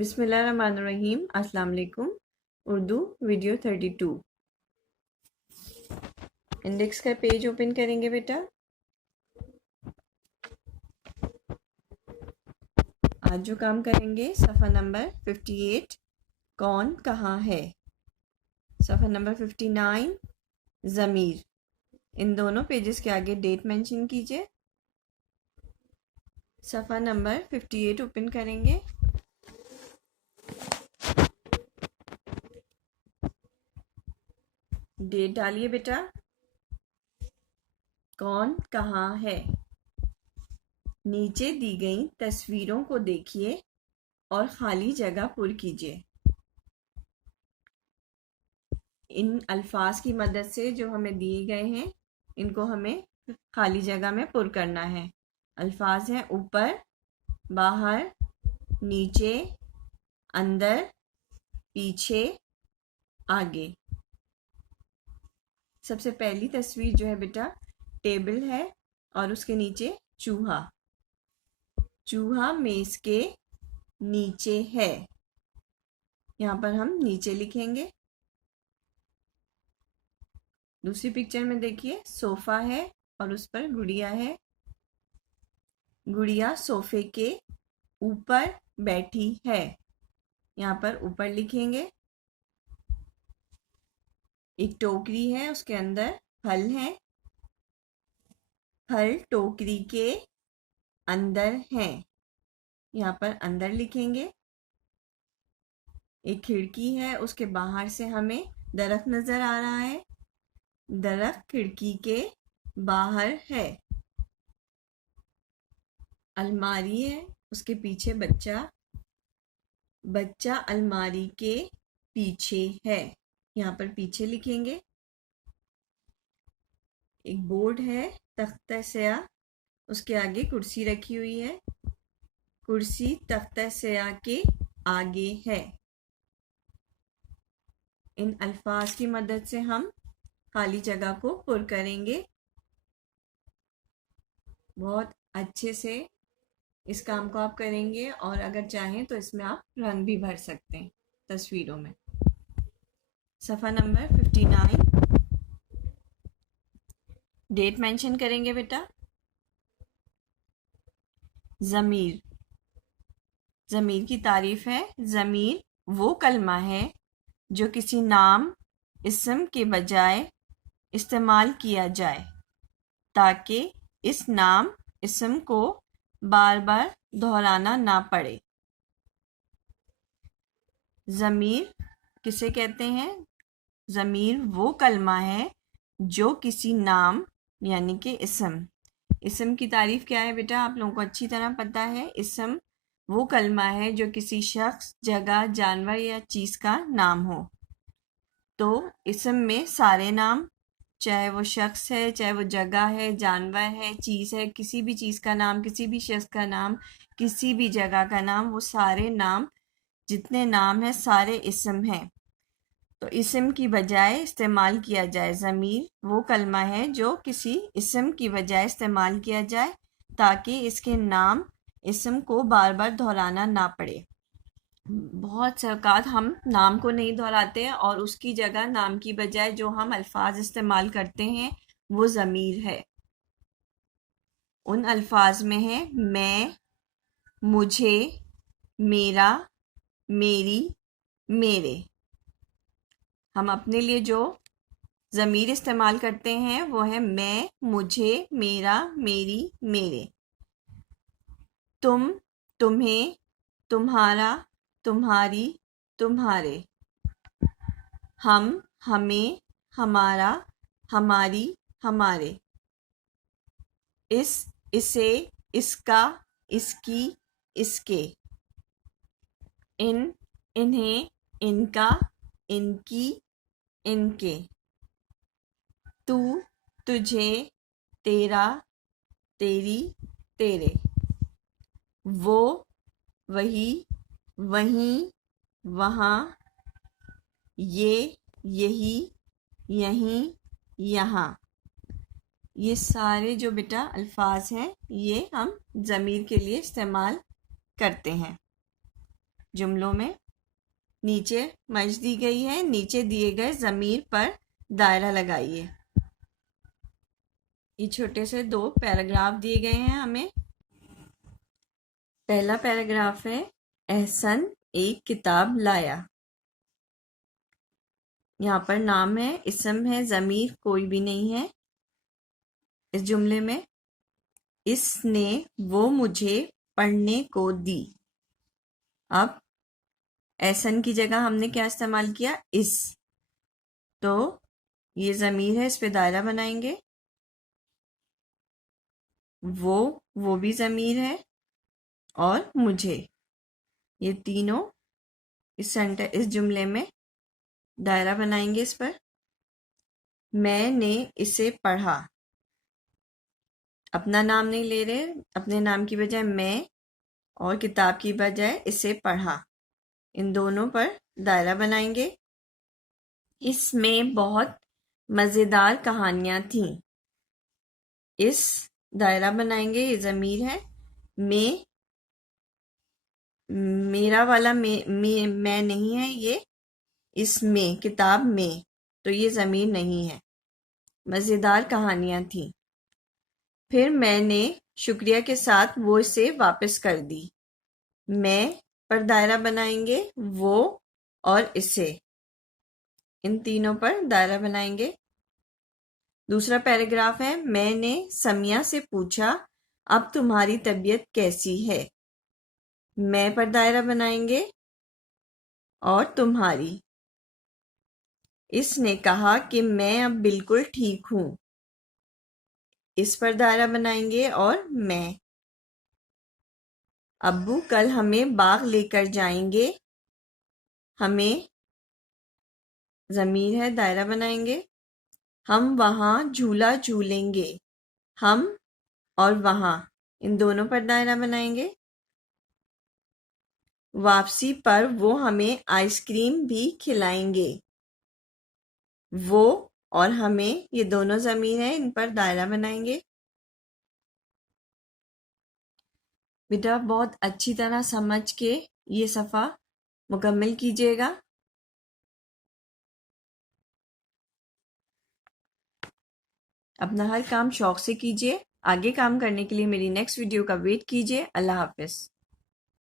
बिस्मिल्लाहिर्रहमानिर्रहीम। अस्सलाम वालेकुम। उर्दू वीडियो 32। इंडेक्स का पेज ओपन करेंगे बेटा। आज जो काम करेंगे सफ़ा नंबर 58 कौन कहाँ है, सफ़ा नंबर 59 ज़मीर। इन दोनों पेजेस के आगे डेट मेंशन कीजिए। सफ़ा नंबर 58 ओपन करेंगे। डेट डालिए बेटा। कौन कहाँ है। नीचे दी गई तस्वीरों को देखिए और खाली जगह पुर कीजिए। इन अल्फाज की मदद से जो हमें दिए गए हैं इनको हमें खाली जगह में पुर करना है। अल्फाज हैं ऊपर, बाहर, नीचे, अंदर, पीछे, आगे। सबसे पहली तस्वीर जो है बेटा टेबल है और उसके नीचे चूहा। चूहा मेज के नीचे है। यहाँ पर हम नीचे लिखेंगे। दूसरी पिक्चर में देखिए सोफा है और उस पर गुड़िया है। गुड़िया सोफे के ऊपर बैठी है। यहाँ पर ऊपर लिखेंगे। एक टोकरी है, उसके अंदर फल हैं। फल टोकरी के अंदर हैं। यहाँ पर अंदर लिखेंगे। एक खिड़की है, उसके बाहर से हमें दरख्त नजर आ रहा है। दरख्त खिड़की के बाहर है। अलमारी है, उसके पीछे बच्चा। बच्चा अलमारी के पीछे है। यहाँ पर पीछे लिखेंगे। एक बोर्ड है तख्ता स्याह, उसके आगे कुर्सी रखी हुई है। कुर्सी तख्ता स्याह के आगे है। इन अल्फाज की मदद से हम खाली जगह को पुर करेंगे। बहुत अच्छे से इस काम को आप करेंगे और अगर चाहें तो इसमें आप रंग भी भर सकते हैं तस्वीरों में। सफ़ा नंबर 59 डेट मेंशन करेंगे बेटा। ज़मीर। ज़मीर की तारीफ है। ज़मीर वो कलमा है जो किसी नाम इस्म के बजाय इस्तेमाल किया जाए ताकि इस नाम इस्म को बार बार दोहराना ना पड़े। ज़मीर किसे कहते हैं? ज़मीर वो कलमा है जो किसी नाम यानी कि इस्म की तारीफ क्या है बेटा? आप लोगों को अच्छी तरह पता है। इस्म वो कलमा है जो किसी शख्स, जगह, जानवर या चीज़ का नाम हो। तो इस्म में सारे नाम, चाहे वो शख्स है, चाहे वो जगह है, जानवर है, चीज़ है, किसी भी चीज़ का नाम, किसी भी शख्स का नाम, किसी भी जगह का नाम, वो सारे नाम, जितने नाम हैं सारे इस्म हैं। तो इस्म की बजाय इस्तेमाल किया जाए। ज़मीर वो कलमा है जो किसी इस्म की बजाय इस्तेमाल किया जाए ताकि इसके नाम इस्म को बार बार दोहराना ना पड़े। बहुत से औक़ात हम नाम को नहीं दोहराते और उसकी जगह नाम की बजाय जो हम अल्फाज इस्तेमाल करते हैं वो ज़मीर है। उन अल्फाज में है मैं, मुझे, मेरा, मेरी, मेरे। हम अपने लिए जो ज़मीर इस्तेमाल करते हैं वो है मैं, मुझे, मेरा, मेरी, मेरे। तुम, तुम्हें, तुम्हारा, तुम्हारी, तुम्हारे। हम, हमें, हमारा, हमारी, हमारे। इस, इसे, इसका, इसकी, इसके। इन, इन्हें, इनका, इनकी, इनके। तू, तुझे, तेरा, तेरी, तेरे। वो, वही, वहीं, वहाँ। ये, यही, यहीं, यहाँ। ये सारे जो बेटा अल्फाज हैं ये हम ज़मीर के लिए इस्तेमाल करते हैं। जुमलों में नीचे मर्ज दी गई है। नीचे दिए गए ज़मीर पर दायरा लगाइए। ये छोटे से 2 पैराग्राफ दिए गए हैं हमें। पहला पैराग्राफ है, एहसन एक किताब लाया। यहाँ पर नाम है, इस्म है, ज़मीर कोई भी नहीं है इस जुमले में। इसने वो मुझे पढ़ने को दी। अब एहसन की जगह हमने क्या इस्तेमाल किया, इस। तो ये ज़मीर है, इस पे दायरा बनाएंगे। वो भी ज़मीर है, और मुझे, ये तीनों इस जुमले में दायरा बनाएंगे इस पर। मैंने इसे पढ़ा। अपना नाम नहीं ले रहे, अपने नाम की बजाय मैं, और किताब की बजाय इसे पढ़ा। इन दोनों पर दायरा बनाएंगे। इसमें बहुत मज़ेदार कहानियाँ थीं। इस दायरा बनाएंगे, ये ज़मीर है। में, मेरा वाला मैं नहीं है, ये इसमें, किताब में, तो ये ज़मीर नहीं है। मज़ेदार कहानियाँ थीं। फिर मैंने शुक्रिया के साथ वो इसे वापस कर दी। मैं पर दायरा बनाएंगे, वो और इसे, इन तीनों पर दायरा बनाएंगे। दूसरा पैराग्राफ है, मैंने समिया से पूछा अब तुम्हारी तबीयत कैसी है। मैं पर दायरा बनाएंगे, और तुम्हारी। इसने कहा कि मैं अब बिल्कुल ठीक हूँ। इस पर दायरा बनाएंगे, और मैं। अब्बू कल हमें बाग लेकर जाएंगे। हमें ज़मीर है, दायरा बनाएंगे। हम वहाँ झूला झूलेंगे। हम और वहाँ, इन दोनों पर दायरा बनाएंगे। वापसी पर वो हमें आइसक्रीम भी खिलाएंगे। वो और हमें, ये दोनों ज़मीर हैं, इन पर दायरा बनाएंगे। बेटा बहुत अच्छी तरह समझ के ये सफ़ा मुकम्मल कीजिएगा। अपना हर काम शौक से कीजिए। आगे काम करने के लिए मेरी नेक्स्ट वीडियो का वेट कीजिए। अल्लाह हाफ़िज़।